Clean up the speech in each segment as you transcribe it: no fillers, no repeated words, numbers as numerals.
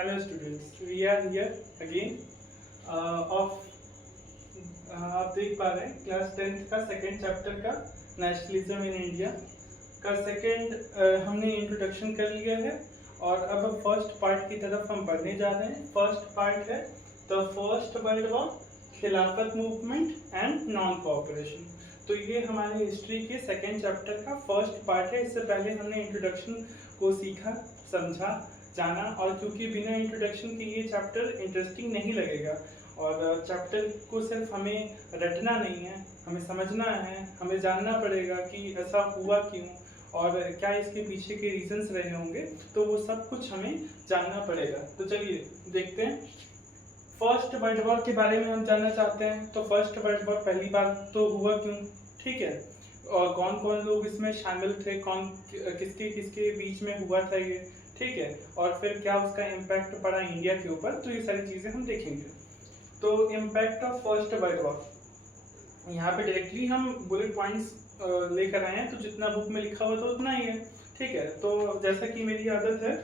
Hello students, we are here again of आप देख पा रहे हैं क्लास 10th का सेकेंड चैप्टर का नेशनलिज्म इन इंडिया का सेकेंड हमने इंट्रोडक्शन कर लिया है और अब फर्स्ट पार्ट की तरफ हम बढ़ने जा रहे हैं। फर्स्ट पार्ट है द फर्स्ट वर्ल्ड वॉर, खिलाफत मूवमेंट एंड नॉन कोऑपरेशन। तो ये हमारी हिस्ट्री के सेकेंड चैप्टर का फर्स्ट पार्ट है। इससे पहले हमने इंट्रोडक्शन को सीखा, समझा, जाना, और क्योंकि बिना इंट्रोडक्शन के ये चैप्टर इंटरेस्टिंग नहीं लगेगा और चैप्टर को सिर्फ हमें रटना नहीं है, हमें समझना है, हमें जानना पड़ेगा कि ऐसा हुआ क्यों और क्या इसके पीछे के रीजंस रहे होंगे, तो वो सब कुछ हमें जानना पड़ेगा। तो चलिए देखते हैं। फर्स्ट वर्ल्ड वॉर के बारे में हम जानना चाहते हैं। तो फर्स्ट वर्ल्ड वॉर पहली बार तो हुआ क्यों, ठीक है, और कौन कौन लोग इसमें शामिल थे, कौन किसके किसके बीच में हुआ था ये, ठीक है, और फिर क्या उसका इम्पैक्ट पड़ा इंडिया के ऊपर, तो ये सारी चीज़ें हम देखेंगे। तो impact of first world war, यहाँ पे डायरेक्टली हम बुलेट पॉइंट्स लेकर आए हैं, तो जितना बुक में लिखा हुआ तो उतना ही है, ठीक है। तो जैसा कि मेरी आदत है,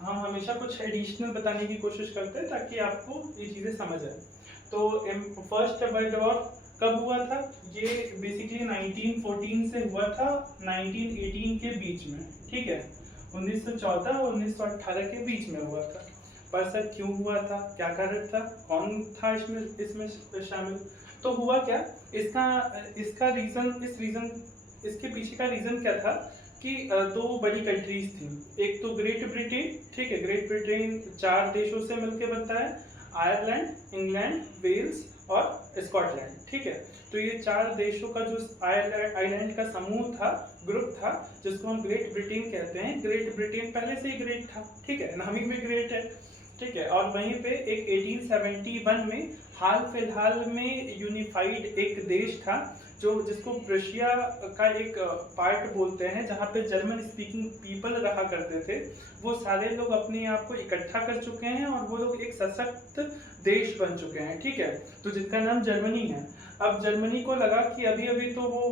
हम हमेशा कुछ एडिशनल बताने की कोशिश करते हैं ताकि आपको ये चीज़ें समझ आए। तो फर्स्ट वर्ल्ड वॉर कब हुआ था? ये बेसिकली 1914 से हुआ था 1918 के बीच में, ठीक है, 1914 और 1918 के बीच में हुआ था। पर सर क्यों हुआ था, क्या कारण था, कौन था इसमें शामिल, तो हुआ क्या, इसका रीजन, इसके पीछे का रीजन क्या था कि दो बड़ी कंट्रीज थी। एक तो ग्रेट ब्रिटेन, ठीक है, ग्रेट ब्रिटेन 4 देशों से मिलकर बनता है, आयरलैंड, इंग्लैंड, वेल्स और स्कॉटलैंड, ठीक है। तो ये 4 देशों का जो आइलैंड का समूह था, ग्रुप था, जिसको हम ग्रेट ब्रिटेन कहते हैं। ग्रेट ब्रिटेन पहले से ही ग्रेट था, ठीक है, नाम ही में ग्रेट है, ठीक है। और वहीं पे एक 1871 में हाल फिलहाल में यूनिफाइड एक देश था जो जिसको रशिया का एक पार्ट बोलते हैं, जहाँ पे जर्मन स्पीकिंग पीपल रहा करते थे। वो सारे लोग अपने आप को इकट्ठा कर चुके हैं और वो लोग एक सशक्त देश बन चुके हैं, ठीक है, तो जिनका नाम जर्मनी है। अब जर्मनी को लगा कि अभी तो वो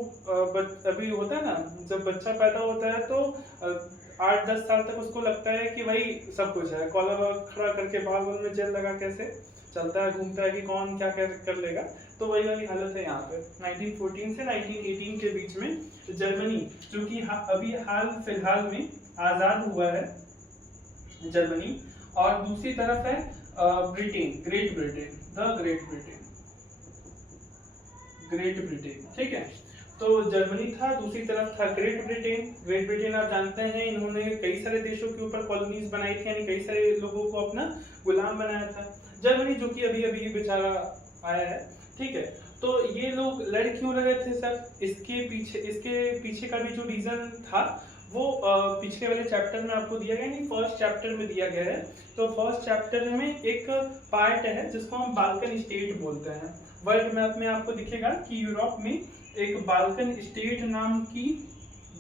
अभी होता है ना, जब बच्चा पैदा होता है तो 8-10 साल तक उसको लगता है कि भाई सब कुछ है, कॉलर खड़ा करके बाल में जेल लगा कैसे चलता है, घूमता है कि कौन क्या कर लेगा। तो वही वाली हालत है यहाँ पे 1914 से 1918 के बीच में जर्मनी, जो कि अभी हाल फिलहाल में आज़ाद हुआ है जर्मनी, और दूसरी तरफ है Britain, great Britain, great Britain, ठीक है। तो जर्मनी था, दूसरी तरफ था ग्रेट ब्रिटेन। ग्रेट ब्रिटेन आप जानते हैं इन्होंने कई सारे देशों के ऊपर कॉलोनीज बनाई थी, यानी कई सारे लोगों को अपना गुलाम बनाया था। जर्मनी जो कि अभी अभी बेचारा आया है, ठीक है। तो ये लोग लड़ क्यों रहे थे सर, इसके पीछे का भी जो रीजन था वो पिछले वाले चैप्टर में आपको दिया गया, नहीं फर्स्ट चैप्टर में दिया गया है। तो फर्स्ट चैप्टर में एक पार्ट है जिसको हम बाल्कन स्टेट बोलते हैं। वर्ल्ड मैप में आपको दिखेगा कि यूरोप में एक बाल्कन स्टेट नाम की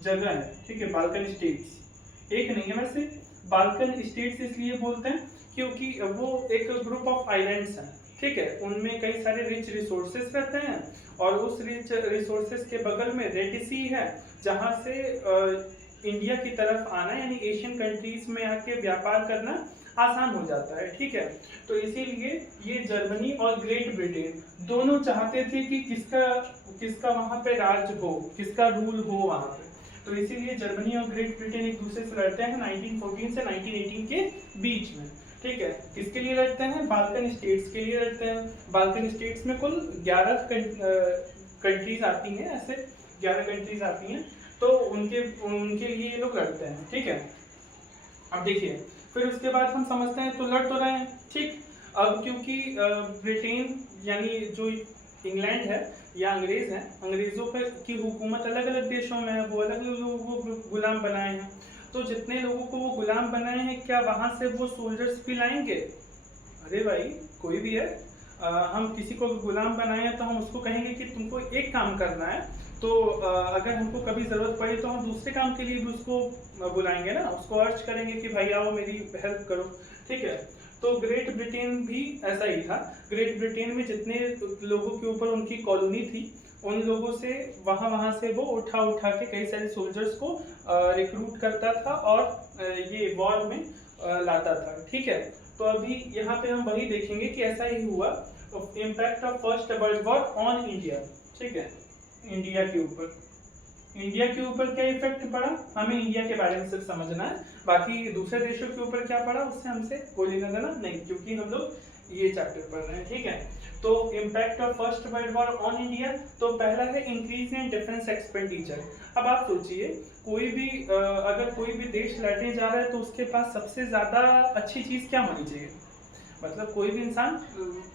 जगह है, ठीक है, बाल्कन स्टेट्स एक नहीं है, वैसे बाल्कन स्टेट्स इसलिए बोलते हैं क्योंकि वो एक ग्रुप ऑफ आइलैंड्स हैं, ठीक है, उनमें कई सारे रिच रिसोर्सेस रहते हैं और उस रिच रिसोर्सेस के बगल में रेड सी है, जहाँ से इंडिया की तरफ आना यानी एशियन कंट्रीज में आके व्यापार करना आसान हो जाता है, ठीक है। तो इसीलिए ये जर्मनी और ग्रेट ब्रिटेन दोनों चाहते थे कि किसका वहाँ पे राज हो, किसका रूल हो वहाँ पे। तो इसीलिए जर्मनी और ग्रेट ब्रिटेन एक दूसरे से लड़ते हैं 1914 से 1918 के बीच में, ठीक है। किसके लिए लड़ते हैं? बाल्कन स्टेट्स के लिए लड़ते हैं। बाल्कन स्टेट्स में कुल 11 कंट्रीज आती हैं, ऐसे 11 कंट्रीज आती हैं, तो उनके लिए ये लोग लड़ते हैं, ठीक है। अब देखिए, फिर उसके बाद हम समझते हैं, तो लड़ तो रहे हैं, ठीक। अब क्योंकि ब्रिटेन यानी जो इंग्लैंड है या अंग्रेज हैं, अंग्रेजों पर की हुकूमत अलग अलग देशों में है, वो अलग अलग लोगों को गुलाम बनाए हैं। तो जितने लोगों को वो गुलाम बनाए हैं, क्या वहाँ से वो सोल्जर्स भी लाएंगे? अरे भाई, कोई भी है, हम किसी को गुलाम बनाए हैं तो हम उसको कहेंगे कि तुमको एक काम करना है, तो अगर हमको कभी ज़रूरत पड़ी तो हम दूसरे काम के लिए भी उसको बुलाएंगे ना, उसको अर्ज करेंगे कि भाई आओ मेरी हेल्प करो, ठीक है। तो ग्रेट ब्रिटेन भी ऐसा ही था। ग्रेट ब्रिटेन में जितने लोगों के ऊपर उनकी कॉलोनी थी, उन लोगों से वहाँ से वो उठा के कई सारे सोल्जर्स को रिक्रूट करता था और ये वॉर में लाता था, ठीक है। तो अभी यहाँ पे हम वही देखेंगे कि ऐसा ही हुआ, impact of first world war on India, ठीक है। इंडिया के ऊपर, इंडिया के ऊपर क्या इफेक्ट पड़ा, हमें इंडिया के बारे में सिर्फ समझना है, बाकी दूसरे देशों के ऊपर क्या पड़ा उससे हमसे कोई लेना देना नहीं, क्योंकि हम लोग ये चैप्टर पढ़ रहे हैं, ठीक है। तो impact of first world war on India, तो पहला है इंक्रीज इन डिफेंस एक्सपेंडिचर। अब आप सोचिए, कोई भी अगर कोई भी देश लड़ने जा रहा है तो उसके पास सबसे ज्यादा अच्छी चीज क्या होनी चाहिए, मतलब कोई भी इंसान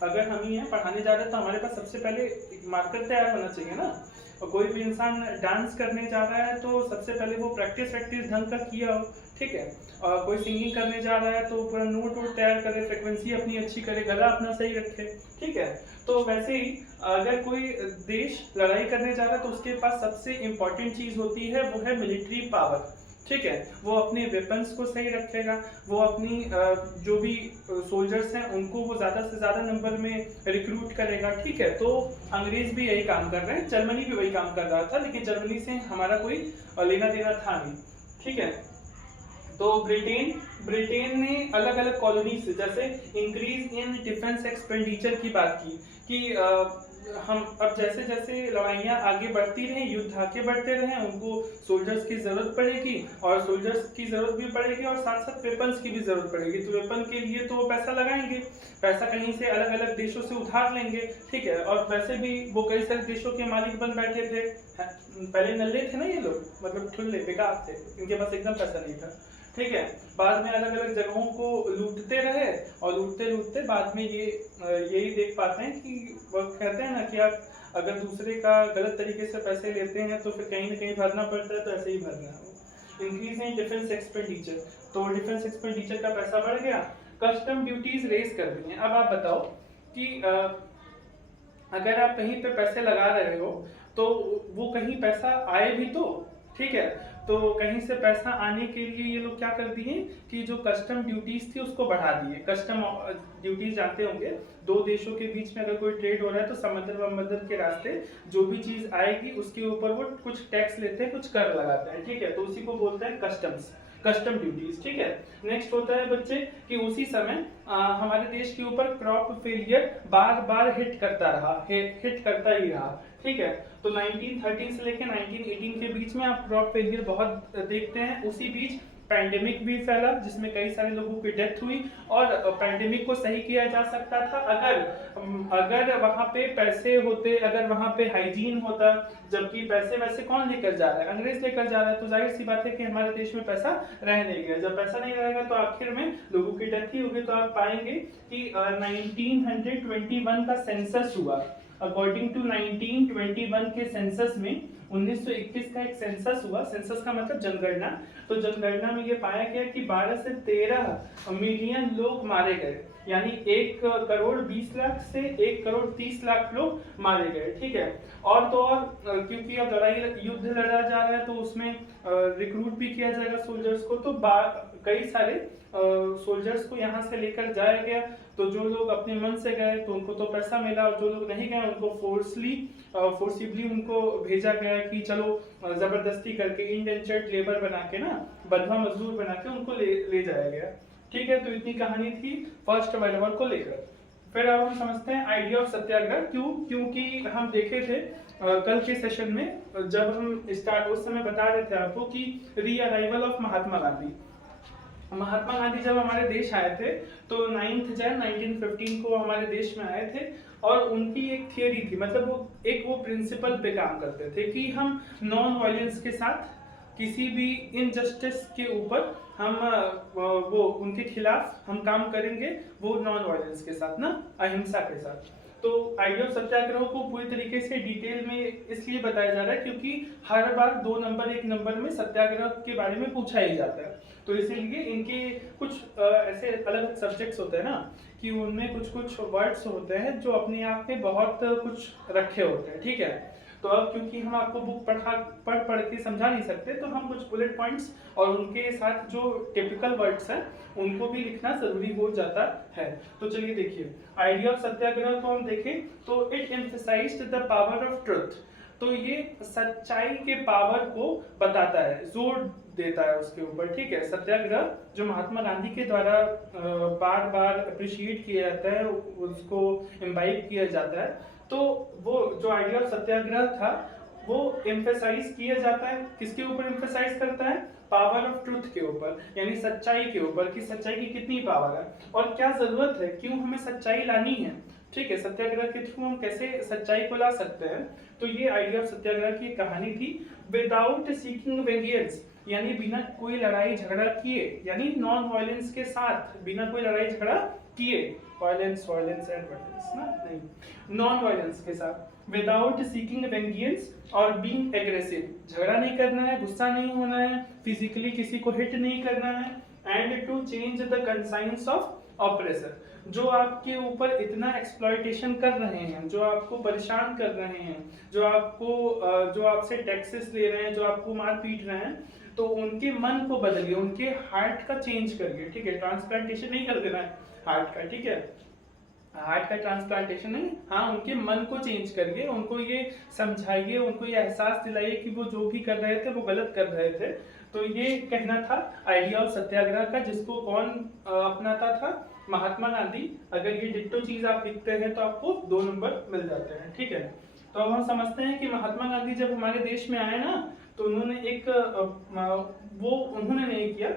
अगर हम ही हैं पढ़ाने जा रहे हैं तो हमारे पास सबसे पहले मार्कर तैयार होना चाहिए ना। और कोई भी इंसान डांस करने जा रहा है तो सबसे पहले वो प्रैक्टिस ढंग का किया हो, ठीक है। और कोई सिंगिंग करने जा रहा है तो पूरा नोट वोट तैयार करे, फ्रिक्वेंसी अपनी अच्छी करे, गला अपना सही रखे, ठीक है। तो वैसे ही अगर कोई देश लड़ाई करने जा रहा है तो उसके पास सबसे इंपॉर्टेंट चीज होती है, वो है मिलिट्री पावर, ठीक है। वो अपने वेपन्स को सही रखेगा, वो अपनी जो भी सोल्जर्स हैं उनको वो ज़्यादा से ज़्यादा नंबर में रिक्रूट करेगा, ठीक है। तो अंग्रेज भी यही काम कर रहे हैं, जर्मनी भी वही काम कर रहा था, लेकिन जर्मनी से हमारा कोई लेना देना था नहीं, ठीक है। तो ब्रिटेन ने अलग अलग कॉलोनीज, जैसे इंक्रीज इन डिफेंस एक्सपेंडिचर की बात की कि हम अब जैसे जैसे लड़ाइयाँ आगे बढ़ती रहें, युद्ध आगे बढ़ते रहें, उनको सोल्जर्स की जरूरत पड़ेगी, और सोल्जर्स की जरूरत भी पड़ेगी और साथ साथ वेपन्स की भी जरूरत पड़ेगी। तो वेपन के लिए तो वो पैसा लगाएंगे, पैसा कहीं से अलग अलग देशों से उधार लेंगे, ठीक है। और वैसे भी वो कई सारे देशों के मालिक बन बैठे थे, पहले नल्ले थे ना ये लोग, मतलब ठुल्ले बेकार थे, इनके पास एकदम पैसा नहीं था, ठीक है। बाद में अलग अलग जगहों को लूटते रहे, और लूटते लूटते बाद में ये यही देख पाते हैं कि वो कहते हैं ना कि आप अगर दूसरे का गलत तरीके से पैसे लेते हैं तो फिर कहीं ना कहीं भरना पड़ता है, तो ऐसे ही भरना है। इंक्रीज इन डिफेंस एक्सपेंडिचर, तो डिफेंस एक्सपेंडिचर का पैसा बढ़ गया, कस्टम ड्यूटीज रेज कर दी हैं। अब आप बताओ कि अगर आप कहीं पे पैसे लगा रहे हो तो वो कहीं पैसा आए भी तो, ठीक है। तो कहीं से पैसा आने के लिए ये लोग क्या कर दिए कि जो कस्टम ड्यूटीज थी उसको बढ़ा दिए। कस्टम ड्यूटीज जानते होंगे, दो देशों के बीच में अगर कोई ट्रेड हो रहा है तो समुद्र के रास्ते जो भी चीज आएगी उसके ऊपर वो कुछ टैक्स लेते हैं, कुछ कर लगाते हैं, ठीक है। तो उसी को बोलते हैं कस्टम ड्यूटीज, ठीक है। नेक्स्ट होता है बच्चे कि उसी समय हमारे देश के ऊपर क्रॉप फेलियर बार बार हिट करता ही रहा, ठीक है। तो 1913 से लेकर 1918 के बीच में आप क्रॉप फेलियर बहुत देखते हैं। उसी बीच पैंडेमिक भी फैला जिसमें कई सारे लोगों की डेथ हुई, और पैंडेमिक को सही किया जा सकता था अगर वहां पे पैसे होते, अगर वहां पे हाइजीन होता। जबकि पैसे वैसे कौन लेकर जा रहा है, अंग्रेज लेकर जा रहा है, तो जाहिर सी बात है कि हमारे देश में पैसा रह नहीं गया। जब पैसा नहीं रहेगा तो आखिर में लोगों की डेथ ही होगी। तो आप पाएंगे कि 1921 का सेंसस हुआ। अकॉर्डिंग टू 1921 के सेंसस में 1921 का एक सेंसस हुआ, सेंसस का मतलब जनगणना। तो जनगणना में ये पाया गया कि 12 से 13 मिलियन लोग मारे गए, यानी 1 करोड़ 20 लाख से 1 करोड़ 30 लाख लोग मारे गए, ठीक है। और तो और क्योंकि अब युद्ध लड़ा जा रहा है तो उसमें रिक्रूट भी किया जाएगा सोल्जर्स को, तो कई सारे सोल्जर्स को यहाँ से लेकर जाया गया। तो जो लोग अपने मन से गए तो उनको तो पैसा मिला, और जो लोग नहीं गए उनको फोर्सिबली उनको भेजा गया कि चलो जबरदस्ती करके इंडेंचर्ड लेबर बना के ना, बंधुआ मजदूर बना के उनको ले जाया गया, ठीक है। तो इतनी कहानी थी फर्स्ट वर्ल्ड वॉर को लेकर। फिर अब हम समझते हैं आइडिया ऑफ सत्याग्रह। क्योंकि हम देखे थे कल के सेशन में जब हम उस समय बता रहे थे आपको कि री अराइवल ऑफ महात्मा गांधी जब हमारे देश आए थे तो 9 जनवरी 1915 को हमारे देश में आए थे, और उनकी एक थियरी थी, मतलब वो प्रिंसिपल पे काम करते थे कि हम नॉन वायलेंस के साथ किसी भी इनजस्टिस के ऊपर हम वो उनके खिलाफ हम काम करेंगे, वो नॉन वायलेंस के साथ ना, अहिंसा के साथ। तो आइडिया ऑफ सत्याग्रह को पूरी तरीके से डिटेल में इसलिए बताया जा रहा है क्योंकि हर बार 2 नंबर 1 नंबर में सत्याग्रह के बारे में पूछा ही जाता है। तो इसीलिए इनके कुछ ऐसे अलग सब्जेक्ट्स होते हैं ना कि उनमें कुछ वर्ड्स होते हैं जो अपने आप में बहुत कुछ रखे होते हैं, ठीक है। तो अब क्योंकि हम आपको बुक पढ़ के समझा नहीं सकते, तो हम कुछ बुलेट पॉइंट्स और उनके साथ जो टिपिकल वर्ड्स हैं उनको भी लिखना जरूरी हो जाता है। तो चलिए देखिए, आइडिया ऑफ सत्याग्रह को हम देखें तो it emphasized the power of truth. तो ये सच्चाई के पावर को बताता है, जोर देता है उसके ऊपर, ठीक है। सत्याग्रह जो महात्मा गांधी के द्वारा बार बार अप्रिशिएट किया जाता है, उसको इम्बाइब किया जाता है, तो वो जो आइडिया ऑफ सत्याग्रह था वो एम्फेसाइज किया जाता है। किसके ऊपर एम्फेसाइज करता है? पावर ऑफ ट्रुथ के ऊपर, यानी सच्चाई के ऊपर, कि सच्चाई की कितनी पावर है और क्या जरूरत है, क्यों हमें सच्चाई लानी है, ठीक है। सत्याग्रह के थ्रू हम कैसे सच्चाई को ला सकते हैं। तो ये आइडिया ऑफ सत्याग्रह की कहानी थी। विदाउट सीकिंग वेंजियंस, यानी बिना कोई लड़ाई झगड़ा किए, यानी नॉन वायलेंस के साथ, बिना कोई लड़ाई झगड़ा किए, वायलेंस वायलेंस एंड वायलेंस ना, नहीं, नॉन वायलेंस के साथ, विदाउट सीकिंग वेंजियंस और बीइंग एग्रेसिव, झगड़ा नहीं करना है, गुस्सा नहीं होना है, फिजिकली किसी को हिट नहीं करना है, and to change the conscience of oppressor, जो आपके ऊपर इतना एक्सप्लॉयटेशन कर रहे हैं, जो आपको परेशान कर रहे हैं, जो आपसे टैक्सेस ले रहे हैं, जो आपको मार पीट रहे हैं, तो उनके मन को बदलिए, उनके हार्ट का चेंज करिए, ठीक है। ट्रांसप्लांटेशन नहीं कर देना है हार्ट का, ठीक है, हार्ट का ट्रांसप्लांटेशन नहीं, हाँ, उनके मन को चेंज करिए, उनको ये समझाइए, उनको ये एहसास दिलाइए कि वो जो भी कर रहे थे वो गलत कर रहे थे। तो ये कहना था आइडिया ऑफ सत्याग्रह का, जिसको कौन अपनाता था? महात्मा गांधी। अगर ये डिट्टो चीज आप लिखते हैं तो आपको 2 नंबर मिल जाते हैं, ठीक है। तो अब हम समझते हैं कि महात्मा गांधी जब हमारे देश में आए ना, तो उन्होंने उन्होंने नहीं किया,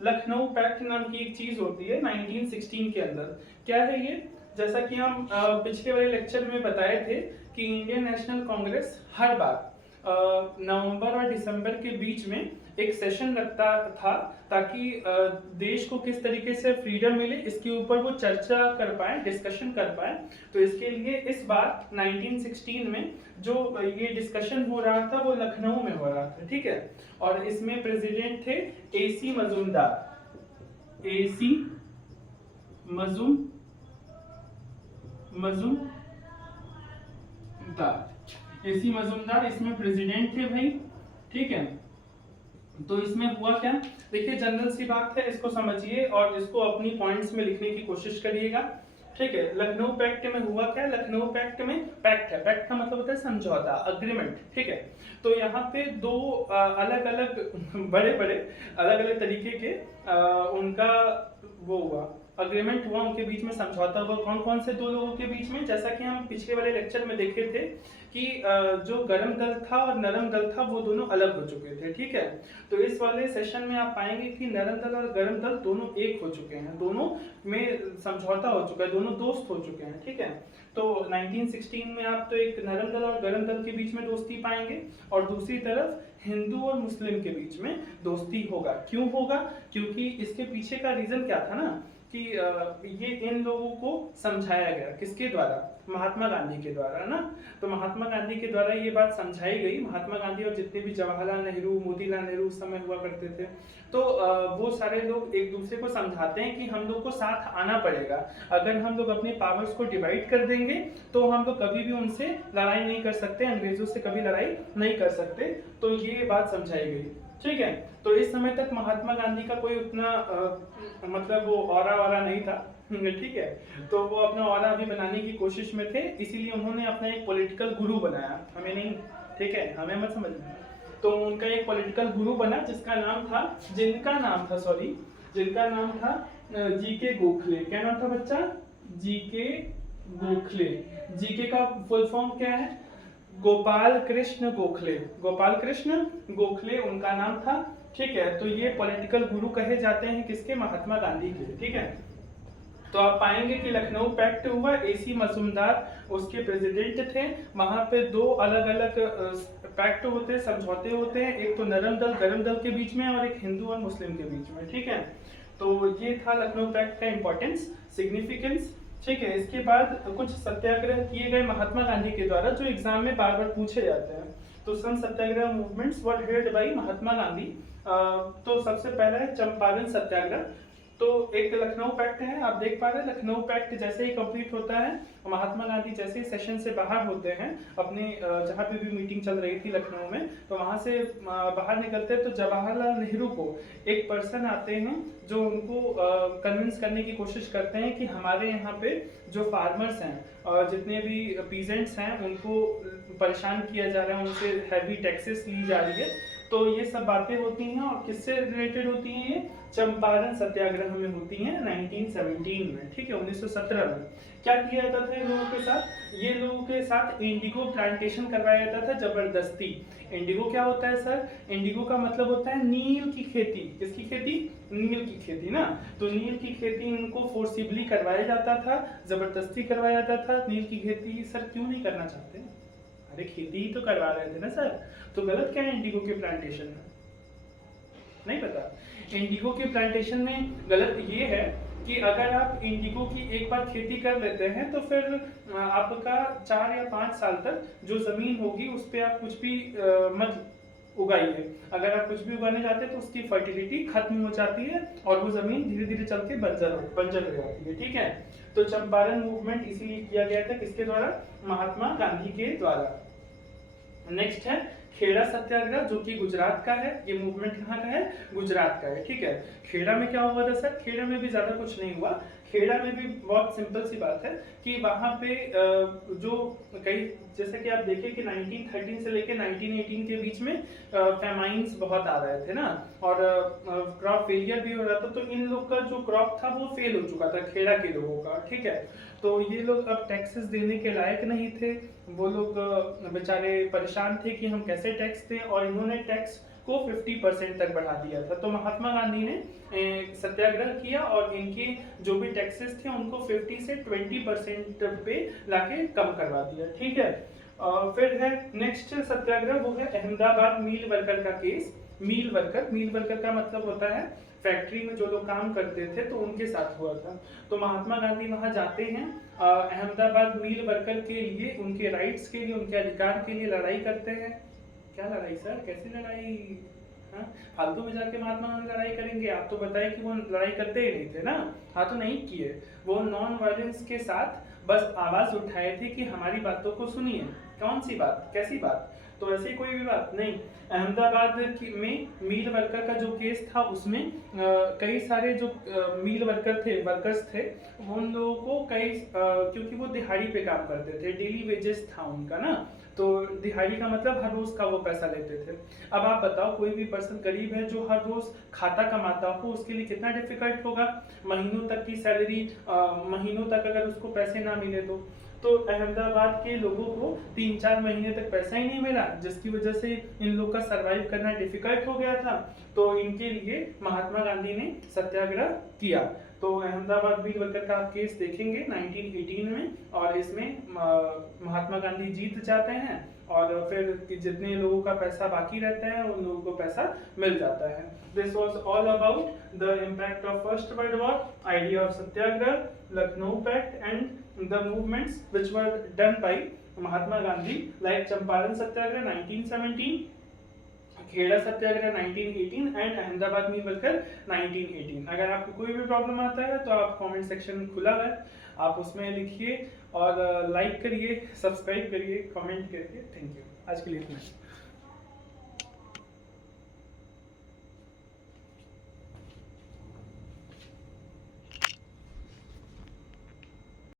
लखनऊ पैक्ट नाम की एक चीज होती है 1916 के अंदर। क्या है ये? जैसा कि हम पिछले वाले लेक्चर में बताए थे कि इंडियन नेशनल कांग्रेस हर बार नवंबर और दिसंबर के बीच में एक सेशन रखता था, ताकि देश को किस तरीके से फ्रीडम मिले इसके ऊपर वो चर्चा कर पाए, डिस्कशन कर पाए। तो इसके लिए इस बार 1916 में जो ये डिस्कशन हो रहा था वो लखनऊ में हो रहा था, ठीक है। और इसमें प्रेसिडेंट थे एसी मजूमदार, एसी मजूमदार इसमें प्रेसिडेंट थे भाई, ठीक है। तो इसमें हुआ क्या, देखिए जनरल सी बात है, इसको समझिए और इसको अपनी पॉइंट्स में लिखने की कोशिश करिएगा, ठीक है। लखनऊ पैक्ट में हुआ क्या? लखनऊ पैक्ट में, पैक्ट है, पैक्ट का मतलब होता है समझौता, अग्रीमेंट, ठीक है। तो यहाँ पे 2 अलग अलग बड़े अलग अलग तरीके के उनका वो हुआ, अग्रीमेंट हुआ, उनके बीच में समझौता हुआ। कौन कौन से 2 लोगों के बीच में? जैसा कि हम पिछले वाले लेक्चर में देखे थे कि जो गर्म दल था और नरम दल था वो दोनों अलग हो चुके थे, ठीक है। तो इस वाले सेशन में आप पाएंगे कि नरम दल और गर्म दल दोनों एक हो चुके हैं, दोनों में समझौता हो चुका है, दोनों दोस्त हो चुके हैं, ठीक है। तो 1916 में आप तो एक नरम दल और गर्म दल के बीच में दोस्ती पाएंगे, और दूसरी तरफ हिंदू और मुस्लिम के बीच में दोस्ती होगा। क्यों होगा? क्योंकि इसके पीछे का रीजन क्या था ना, कि ये इन लोगों को समझाया गया, किसके द्वारा? महात्मा गांधी के द्वारा ना। तो महात्मा गांधी के द्वारा ये बात समझाई गई, महात्मा गांधी और जितने भी जवाहरलाल नेहरू, मोतीलाल नेहरू उस समय हुआ करते थे, तो वो सारे लोग एक दूसरे को समझाते हैं कि हम लोग को साथ आना पड़ेगा। अगर हम लोग अपने पावर्स को डिवाइड कर देंगे तो हम लोग कभी भी उनसे लड़ाई नहीं कर सकते, अंग्रेजों से कभी लड़ाई नहीं कर सकते। तो ये बात समझाई गई, ठीक है। तो इस समय तक महात्मा गांधी का कोई उतना मतलब वो ऑरा नहीं था, ठीक है। तो वो अपना ऑरा अभी बनाने की कोशिश में थे, इसीलिए उन्होंने अपना एक पॉलिटिकल गुरु बनाया, हमें नहीं, ठीक है, हमें मत समझना। तो उनका एक पॉलिटिकल गुरु बना जिनका नाम था जीके गोखले। क्या नाम था बच्चा? जीके गोखले। जीके का फुल फॉर्म क्या है? गोपाल कृष्ण गोखले उनका नाम था, ठीक है। तो ये पॉलिटिकल गुरु कहे जाते हैं किसके? महात्मा गांधी के, ठीक है। तो आप पाएंगे कि लखनऊ पैक्ट हुआ, एसी मजूमदार उसके प्रेसिडेंट थे। वहां पे 2 अलग अलग पैक्ट होते हैं, समझौते होते हैं, एक तो नरम दल गर्म दल के बीच में और एक हिंदू और मुस्लिम के बीच में, ठीक है। तो ये था लखनऊ पैक्ट का इंपॉर्टेंस, सिग्निफिकेंस, ठीक है। इसके बाद कुछ सत्याग्रह किए गए महात्मा गांधी के द्वारा जो एग्जाम में बार बार पूछे जाते हैं। तो सम सत्याग्रह movements were held by Mahatma Gandhi. तो सबसे पहला है चंपारण सत्याग्रह। तो एक लखनऊ पैक्ट है, आप देख पा रहे हैं, लखनऊ पैक्ट जैसे ही कंप्लीट होता है, महात्मा गांधी जैसे ही सेशन से बाहर होते हैं, अपने जहाँ पे भी मीटिंग चल रही थी लखनऊ में, तो वहां से बाहर निकलते हैं, तो जवाहरलाल नेहरू को एक पर्सन आते हैं जो उनको कन्विंस करने की कोशिश करते हैं कि हमारे यहाँ पे जो फार्मर्स हैं और जितने भी पीजेंट्स हैं उनको परेशान किया जा रहा है, उनसे हैवी टैक्सेस ली जा रही है, तो ये सब बातें होती हैं और किससे रिलेटेड होती हैं? ये चंपारण सत्याग्रह में होती हैं 1917 में, ठीक है, 1917 में। क्या किया जाता था इन लोगों के साथ? ये लोगों के साथ इंडिगो प्लांटेशन करवाया जाता था जबरदस्ती। इंडिगो क्या होता है सर? इंडिगो का मतलब होता है नील की खेती। किसकी खेती? नील की खेती ना। तो नील की खेती इनको फोर्सिबली करवाया जाता था, जबरदस्ती करवाया जाता था। नील की खेती सर क्यों नहीं करना चाहते? अरे खेती ही तो करवा रहे थे ना सर, तो गलत क्या है इंडिगो के प्लांटेशन में? नहीं पता। इंडिगो के प्लांटेशन में गलत ये है कि अगर आप इंडिगो की एक बार खेती कर लेते हैं तो फिर आपका 4 या 5 साल तक जो जमीन होगी उस पर आप कुछ भी मत उगाइए। अगर आप कुछ भी उगाने जाते हैं तो उसकी फर्टिलिटी खत्म हो जाती है और वो जमीन धीरे धीरे चल के बंजर हो जाती है, ठीक है। तो चंपारण मूवमेंट इसीलिए किया गया था, किसके द्वारा? महात्मा गांधी के द्वारा। नेक्स्ट है खेड़ा सत्याग्रह, जो कि गुजरात का है। ये मूवमेंट कहाँ का है? गुजरात का है, ठीक है। खेड़ा में क्या हुआ था सर? खेड़ा में भी ज्यादा कुछ नहीं हुआ। खेड़ा में भी बहुत सिंपल सी बात है कि वहां पे जो कई, जैसे कि आप देखिए कि 1913 से लेके 1918 के बीच में फेमाइन्स बहुत आ रहे थे ना, और क्रॉप फेलियर भी हो रहा था। तो इन लोग का जो क्रॉप था वो फेल हो चुका था, खेड़ा के लोगों का, ठीक है। तो ये लोग अब टैक्सेस देने के लायक नहीं थे। वो लोग बेचारे परेशान थे कि हम कैसे टैक्स दें, और इन्होंने टैक्स को 50% तक बढ़ा दिया था। तो महात्मा गांधी ने सत्याग्रह किया और इनके जो भी टैक्सेस थे उनको 50 से 20% पे लाके कम करवा दिया, ठीक है। फिर है नेक्स्ट सत्याग्रह, वो है अहमदाबाद मिल वर्कर का केस। मिल वर्कर का मतलब होता है फैक्ट्री में जो लोग काम करते थे, तो उनके साथ हुआ था। तो महात्मा गांधी वहां जाते हैं, अहमदाबाद मिल वर्कर के लिए, उनके राइट्स के लिए, उनके अधिकार के लिए लड़ाई करते हैं। क्या लड़ाई सर? कैसी लड़ाई? हाँ, फालतू में जाके महात्मा गांधी लड़ाई करेंगे? आप तो बताए कि वो लड़ाई करते ही नहीं थे ना। हाँ, तो नहीं किए। वो नॉन वायलेंस के साथ बस आवाज उठाए थे कि हमारी बातों को सुनिए। कौन सी बात? कैसी बात? तो ऐसी कोई भी बात नहीं। अहमदाबाद में मील वर्कर का जो केस था उसमें कई सारे जो मील वर्कर्स थे, उन लोगों को कई क्योंकि वो दिहाड़ी पे काम करते थे, डेली वेजेस था उनका ना, तो दिहाड़ी का मतलब हर रोज का वो पैसा लेते थे। अब आप बताओ, कोई भी पर्सन गरीब है जो हर रोज खाता कमाता हो, उसके लिए कितना डिफिकल्ट होगा। महीनों तक की सैलरी, महीनों तक अगर उसको पैसे ना मिले तो अहमदाबाद के लोगों को 3-4 महीने तक पैसा ही नहीं मिला, जिसकी वजह से इन लोग का सरवाइव करना डिफिकल्ट हो गया था। तो इनके लिए महात्मा गांधी ने सत्याग्रह किया। तो अहमदाबाद मिल वर्कर का आप केस देखेंगे 1918 में, और इसमें महात्मा गांधी जीत जाते हैं, और फिर जितने लोगों का पैसा बाकी रहता है उन लोगों को पैसा मिल जाता है। This was all about the impact of first world war, idea of satyagraha, Lucknow pact and the movements which were done by Mahatma Gandhi, like Champaran satyagraha 1917, Kheda satyagraha 1918 and Ahmedabad mill worker 1918। अगर आपको कोई भी प्रॉब्लम आता है तो आप कमेंट सेक्शन खुला है, आप उसमें लिखिए और लाइक करिए, सब्सक्राइब करिए, कमेंट करिए। Thank you. आज के लिए इतना।